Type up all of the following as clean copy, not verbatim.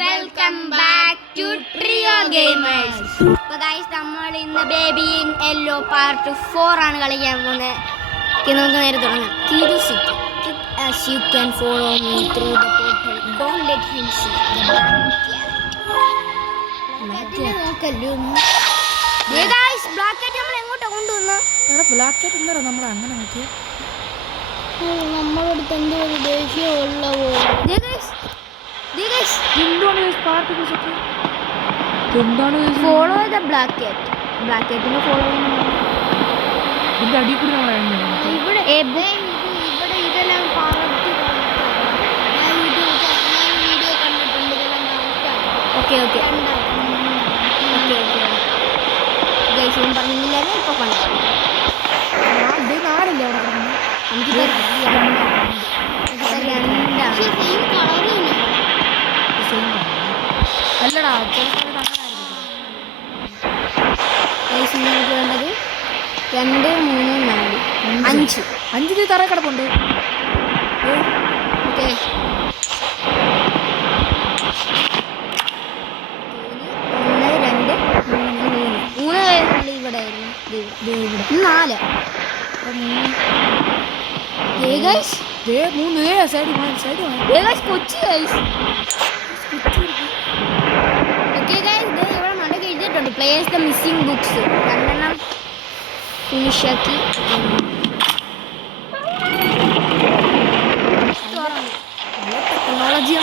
Welcome back to Trio Gamers. അപ്പോൾ guys നമ്മൾ ഇന്ന് ബേബി ഇൻ യെല്ലോ പാർട്ട് 4 ആണ് കളിക്കാൻ പോകുന്നത്. നമുക്ക് നേരെ തുടങ്ങാം. കീരു city as you can follow me through the portal. Don't let him see the black cat. നോക്കല്ലോ. ദേ ഗൈസ് ബ്ലാക്ക് കാറ്റ് നമ്മൾ എങ്ങോട്ടാ കൊണ്ടുവന്ന? എടാ ബ്ലാക്ക് കാറ്റ് എന്താ നമ്മൾ അങ്ങനെ നോക്കി നമ്മളോട് തന്നെ ഒരു ദേഷ്യമുള്ള പോലെ. ദേ ഗൈസ് എന്താണ് follow the black cat. Black കാറ്റിനെ ഫോളോ ചെയ്യുന്നു. ഇതിന്റെ അടിയിൽ കൂടി നമ്മൾ ഇവിടെ ഇവിടെ ഇതെല്ലാം വീഡിയോ കണ്ടിട്ടുണ്ട്. ഓക്കെ ഗൈസ് പറഞ്ഞില്ലായിരുന്നു. ഇപ്പൊ കണ്ടു നാടില്ല അവിടെ അല്ലടാ നിങ്ങൾക്ക് വേണ്ടത് 2, 3, 4, 5 5 തറ കിടപ്പുണ്ട്. ഓക്കെ 1, 2, 3 ഇവിടെ ആയിരുന്നു. 4 കൊച്ചി ഗൈസ്. ഓക്കെ ഗൈസ് ഇവിടെ മണ്ടയ്ക്ക് എഴുതിയിട്ടുണ്ട് പ്ലേയേഴ്സ് ദ മിസ്സിംഗ് ബുക്സ്. 2 എണ്ണം ഫിനിഷ് ആക്കി. ടെക്നോളജി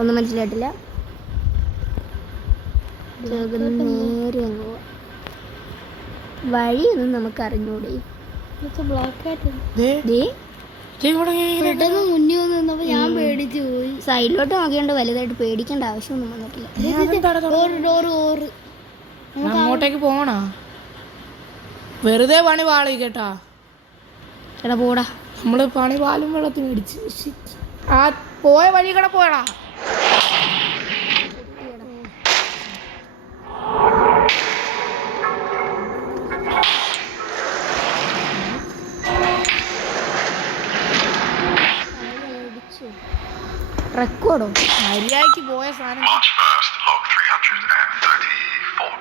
ഒന്നും മനസ്സിലായിട്ടില്ല. നേരെ വഴിയൊന്നും നമുക്ക് അറിഞ്ഞൂടെ. ഞാൻ പേടിച്ചു പോയി. സൈഡിലോട്ട് നോക്കിയോണ്ട് വലുതായിട്ട് പേടിക്കേണ്ട ആവശ്യമൊന്നും വന്നിട്ടില്ല. അങ്ങോട്ടേക്ക് പോണ വെറുതെ പണി പാളി കേട്ടാ. എടാ പോടാ. നമ്മള് പണി പാലും വെള്ളത്തിൽ മേടിച്ച് ആ പോയ വഴി കൂടെ പോയടാ. റെക്കോർഡോ മര്യാദയ്ക്ക് പോയ സാധനം. March 1st, log 334.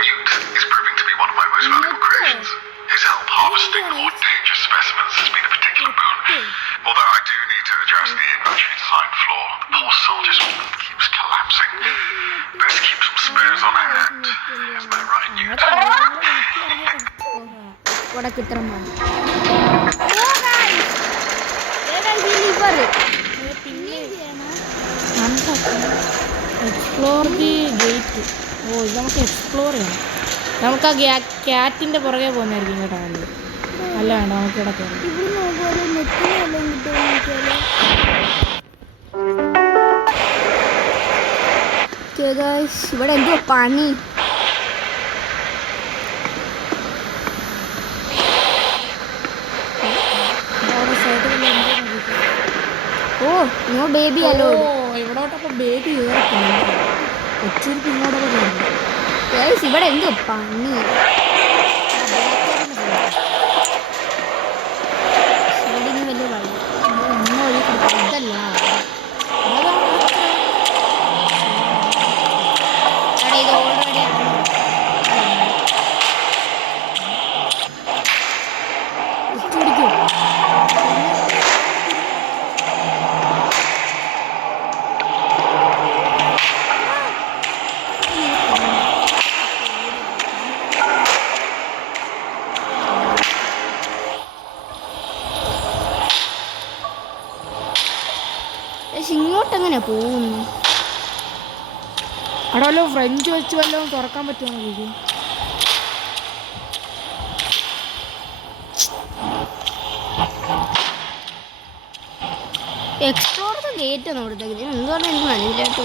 Newt is proving to be one of my most valuable creations. His help harvesting more dangerous specimens has been a particular boon. Although I do need to address the inventory design flaw. The poor soul just keeps collapsing. Best keep some spares on hand. Isn't that right, Newt? ഇത്ര explore the gate. ഓ ഇത് നമുക്ക് explore ചെയ്യണം. നമുക്ക് ആ ക്യാറ്റിൻ്റെ പുറകെ പോകുന്നതായിരിക്കും കേട്ടോ നല്ലത്. അല്ല വേണ്ട നമുക്ക് ഇവിടെ കയറാം. ഇവിടെ എന്തോ പണി. ഓ നോ ബേബി അല്ലോ. ഇവിടോട്ടൊക്കെ ബേബി കയറത്തില്ല. കൊച്ചിരിപ്പ് ഇങ്ങോട്ടൊക്കെ കയറും. ഇവിടെ എന്തോ പണി. വലിയ വഴി ഒന്നും വഴി ഇതല്ല. ഇത് ഓൾറെഡി ഇങ്ങോട്ടെങ്ങനെ പോകുന്നു? അവിടെ വല്ലതും ഫ്രഞ്ച് വെച്ച് വല്ലതും തുറക്കാൻ പറ്റുമോ എനിക്ക്? എക്സ്പ്ലോർ ഗേറ്റ് ആണ് കൊടുത്തേക്കുന്നത്. എന്തുകൊണ്ട് എനിക്ക് മനസ്സിലായിട്ട്.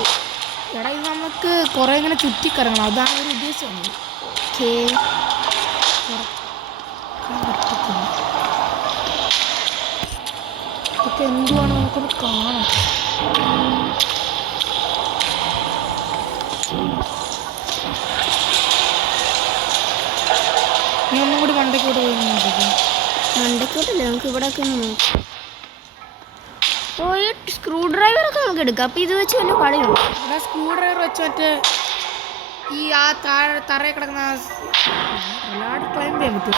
എടാ ഇത് നമുക്ക് കുറെ ഇങ്ങനെ ചുറ്റിക്കറങ്ങണം, അതാണ് ഒരു ഉദ്ദേശം. ഓക്കേ. ഇതൊക്കെ എന്തുവാണ് നമുക്കൊന്ന് കാണാം. നീ ഒന്നും കൂടി മണ്ടയ്ക്കോട്ട് പോയി നോക്കാം. മണ്ടയ്ക്കോട്ടല്ലേ, നമുക്ക് ഇവിടെ ഒക്കെ ഒന്ന് നോക്കാം. ഓ ഈ സ്ക്രൂ ഡ്രൈവറൊക്കെ നമുക്ക് എടുക്കാം. അപ്പം ഇത് വെച്ച് വല്ല കളിയുണ്ടോ? ഇവിടെ സ്ക്രൂ ഡ്രൈവർ വെച്ച് മറ്റേ ഈ ആ തറയിൽ കിടക്കുന്ന എല്ലാവരും ക്ലൈംബ് ചെയ്യാൻ പറ്റും.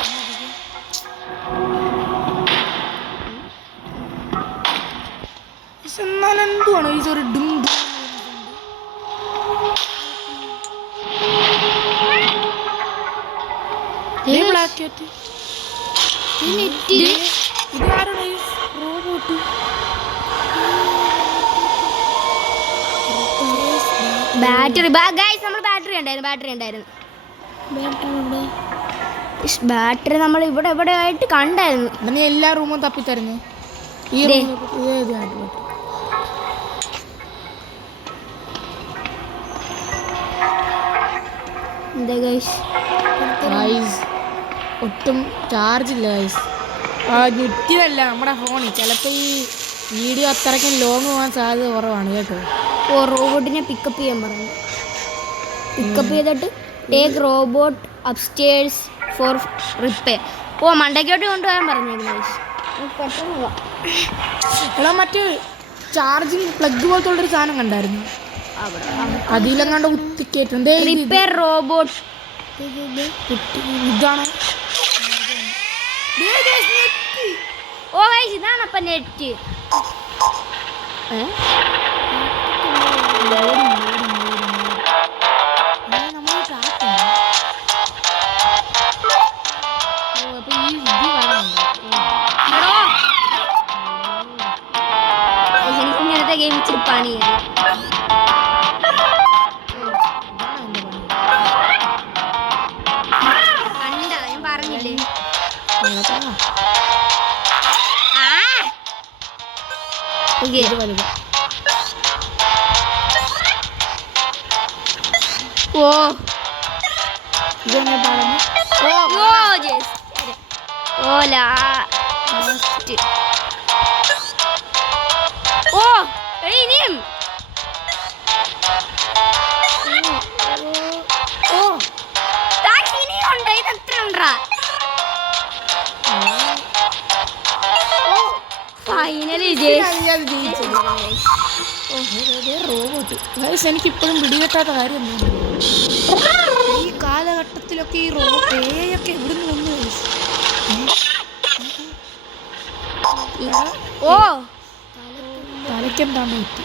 എന്നാലും എന്തുവാണ് ഈ ഒരു ഡും ബ്ലാക്ക് ഇതാരുടെ റോബോട്ട്? ബാറ്ററി ഗൈസ്, നമ്മൾ ബാറ്ററി ഉണ്ടായിരുന്നു. ബാറ്ററി നമ്മൾ ഇവിടെ ആയിട്ട് കണ്ടായിരുന്നു. നീ എല്ലാ റൂമും തപ്പിത്തരുന്നു. ഈ എന്താ ഗൈസ്, ഒട്ടും ചാർജ് ഇല്ല ഗൈസ്. നെറ്റിലല്ല, നമ്മുടെ ഫോണിൽ. ചിലപ്പോൾ ഈ വീഡിയോ അത്രയ്ക്കും ലോങ് പോകാൻ സാധ്യത കുറവാണ് കേട്ടോ. ഓ റോബോട്ടിനെ പിക്കപ്പ് ചെയ്യാൻ പറഞ്ഞു. പിക്കപ്പ് ചെയ്തിട്ട് take robot upstairs for repair. ഓ മണ്ടയ്ക്കോട്ട് കൊണ്ടുപോകാൻ പറഞ്ഞിരുന്നു ഗൈസ്. പെട്ടെന്ന് പോവാം. എടാ മറ്റേ ചാർജിങ് പ്ലഗ് പോലത്തുള്ളൊരു സാധനം കണ്ടായിരുന്നു. അതിലെങ്ങാണ്ട് കുത്തിക്കേറ്റുണ്ട്. റിപ്പയർ റോബോട്ട് ഇതാണോ? ഓ ഗൈസ് ഇതാണ് അപ്പം നെറ്റ്. ഇങ്ങനത്തെ ഗെയിം ഇച്ചിരി പണിയാണ്. കണ്ടാ ഞാൻ പറഞ്ഞില്ലേ. ഓ ഓ ലാസ്റ്റ്. ഓ ഇനിയും ഉണ്ട്. ഇത് എത്ര ഉണ്ടാ? Finally robot. എനിക്കിപ്പോഴും പിടികെട്ടാത്ത കാര്യം ഈ കാലഘട്ടത്തിലൊക്കെ ഈ റോബോട്ടൊക്കെ എവിടുന്ന് വന്നു? ഓ തലക്കെന്താണ് പറ്റി?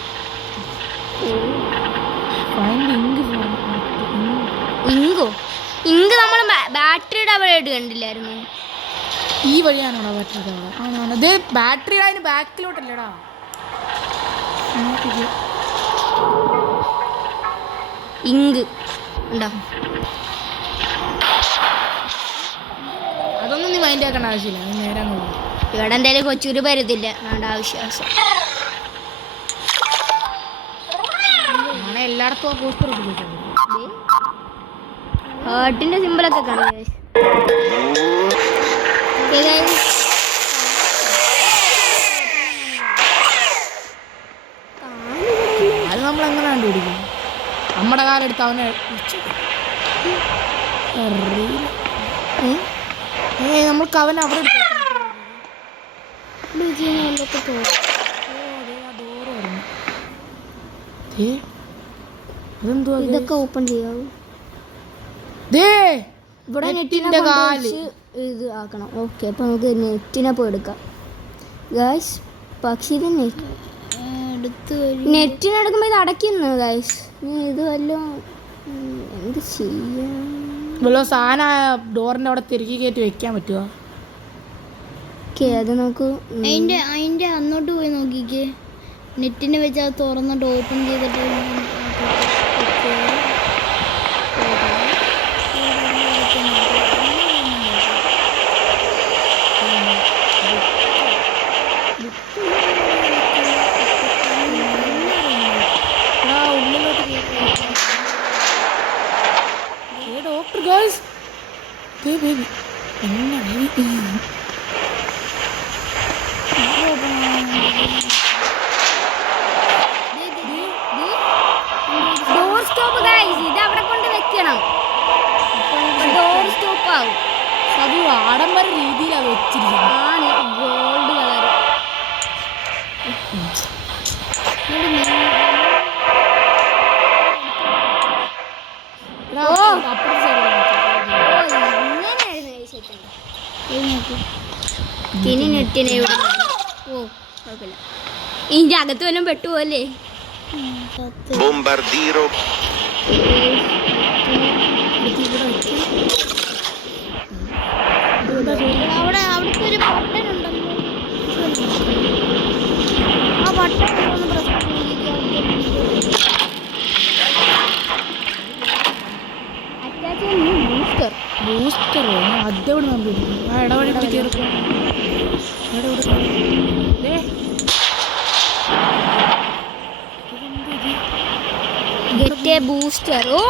ഇങ്ക് നമ്മൾ ബാറ്ററിയുടെ അവിടെ കണ്ടില്ലായിരുന്നു. ഈ വഴിയാണോടാ ബാറ്ററിയുടെ അവിടെ? ആണോ? അതേ ബാറ്ററി അതിന് ബാക്കിലോട്ടല്ലേടാ. ഇങ്ക് ഉണ്ടോ? അതൊന്നും നീ മൈൻഡ് ആക്കേണ്ട ആവശ്യമില്ല. അത് നേരെ അങ്ങ് ഇവിടെ എന്തായാലും കൊച്ചൂര് വരുത്തില്ല. വേണ്ട ആവശ്യവാസം അങ്ങനെ എല്ലായിടത്തും ആ പോസ്റ്റർ ഇട്ടിട്ടുണ്ട്. ഹേർട്ടിന്റെ സിമ്പിളൊക്കെ കാണും. അത് നമ്മൾ എങ്ങനെ കണ്ടുപിടിക്കും? നമ്മുടെ കാലെടുത്ത് അവനെ നമ്മൾക്ക് അവൻ അവിടെ ഇതൊക്കെ ഓപ്പൺ ചെയ്യാവും. ഇവിടെ നെറ്റിന്റെ കാല് ഇത് ആക്കണം. ഓക്കെ, അപ്പൊ നമുക്ക് നെറ്റിനെ പോയി എടുക്കാം ഗൈസ്. പക്ഷേ ഇത് നെറ്റിനെടുക്കുമ്പോൾ ഇത് അടയ്ക്കുന്നു ഗൈസ്. ഇത് വല്ലതും എന്ത് ചെയ്യാം? വല്ല സാധനം ഡോറിന്റെ അവിടെ തിരികെ കയറ്റി വെക്കാൻ പറ്റുമോ? ഓക്കെ, അത് നോക്കൂ. അതിൻ്റെ അങ്ങോട്ട് പോയി നോക്കിക്കേ. നെറ്റിനെ വെച്ച് അത് തുറന്നിട്ട് ഓപ്പൺ ചെയ്തിട്ട് ഡോക്ടർ ഗൈസ് ബേബി എന്നാ ഡോർ സ്റ്റോപ്പ് ഗൈസ്, ഇത് അവിടെ കൊണ്ട് വെക്കണം. ഡോർ സ്റ്റോപ്പ് ആവും. അത് ആഡംബര രീതിയിലാണ് വെച്ചിരിക്കുന്നത്. ആണ് ഗോൾഡ് കളർ. ഇനി നെറ്റിനെ ഇവിടെ ഓ കുഴപ്പമില്ല. ഇതിന്റെ അകത്ത് വല്ലതും പെട്ടുപോലേ. Bombardiro. അവിടെ അവിടുത്തെ ഒരു ബട്ടൺ ഉണ്ടല്ലോ. ആ ബട്ടൺ ഒന്ന് പ്രസ് ബൂസ്റ്ററോ അതെവിടെ നമ്മൾ ആ ഇടവഴി കയറി ഗെറ്റ് എ ബൂസ്റ്റർ. ഓ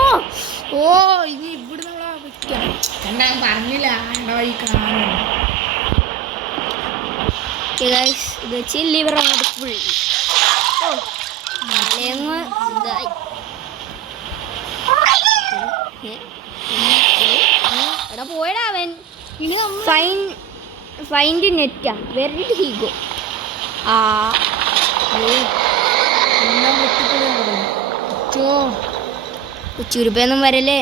ഓ ഇനി ഇവിടെ നമ്മളാ വെക്കണം. കണ്ടാ പറഞ്ഞില്ല ഇടവഴി കാണാൻ. ഇത് വെച്ച് ലിവർ അങ്ങോട്ട് ഫുൾ. ഓ തലേന്ന് ഇതായി. എടാ പോയടാ അവൻ. ഇനി ഫൈൻഡ് നെറ്റാ. Where did he go? ആ ചുരുപ്പൊന്നും വരല്ലേ.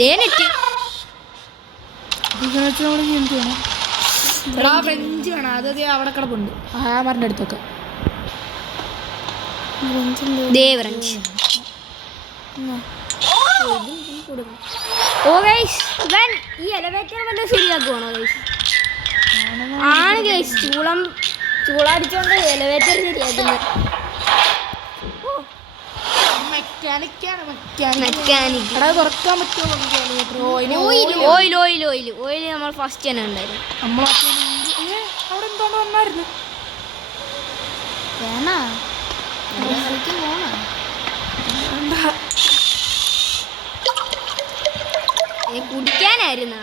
ദേ നെറ്റ്. ഫ്രഞ്ച് വേണം. അത് അവിടെ കിടപ്പുണ്ട് ഹാമറിന്റെ അടുത്തൊക്കെ. ദേ ഫ്രഞ്ച്. ഓ ഗൈസ് ഇവൻ ഈ എലവേറ്റർ വല്ല ശരിയാക്കുവാണോ ഗൈസ്? ആണ് ഗൈസ്. ചൂളടിച്ചോണ്ട് എലവേറ്റർ ശരിയാക്കുന്നത്. മെക്കാനിക് തുറക്കാൻ പറ്റുമോ? ഓയിൽ നമ്മൾ ഫസ്റ്റ് തന്നെ ഉണ്ടായിരുന്നു. അവിടെ എന്തോണ്ട് വന്നായിരുന്നു. കുടിക്കാനായിരുന്ന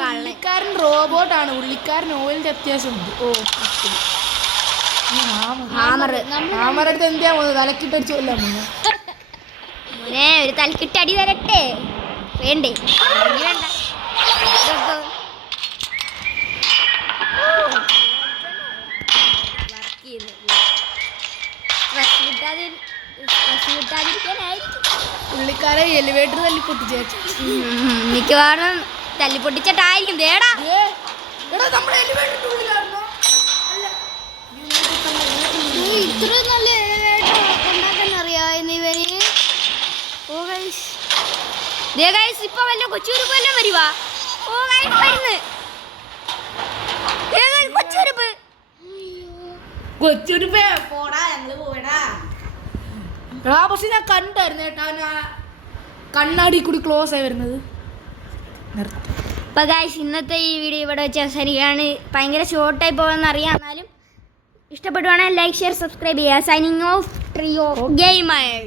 കള്ളിക്കാരൻ റോബോട്ടാണ്. ഉള്ളിക്കാരൻ ഓയിലിന്റെ അത്യാവശ്യമുണ്ട്. ഹാമറടുത്ത് എന്തിയാ പോകുന്നത്? തലക്കിട്ട് അടിച്ചു കൊല്ലാൻ പോകുന്നത്. മോനെ ഒരു തലക്കിട്ട് അടി തരട്ടെ. വേണ്ടേ? വേണ്ട. പുള്ളിക്കാരെ എലിവേറ്റർ തല്ലി പൊട്ടിച്ചു. മിക്കവാറും തല്ലി പൊട്ടിച്ചിട്ടായിരിക്കും. ദേടാ ഇത്ര നല്ല ഉണ്ടാക്കാൻ അറിയാവുന്ന ഇവന്. ഓ ഗൈസ് ദേ ഗൈസ് ഇപ്പൊ വല്ല കൊച്ചുരുപ്പ് വല്ലതും വരുവാ. ഓ ഗൈസ് വരുന്നു. കൊച്ചുരുപ്പ് കൊച്ചുരുപ്പേ പോടാ ഞങ്ങള് പോയടാ. പക്ഷെ ഞാൻ കണ്ടായിരുന്നു കേട്ടാ കണ്ണാടി കൂടി ക്ലോസ് ആയി വരുന്നത്. അപ്പോൾ ഗൈസ് ഇന്നത്തെ ഈ വീഡിയോ ഇവിടെ വെച്ച് അവസാനിക്കുകയാണ്. ഭയങ്കര ഷോർട്ടായി പോകുമെന്ന് അറിയാം. എന്നാലും ഇഷ്ടപ്പെടുവാണെങ്കിൽ ലൈക്ക് ഷെയർ സബ്സ്ക്രൈബ് ചെയ്യുക. Signing off trio gamers.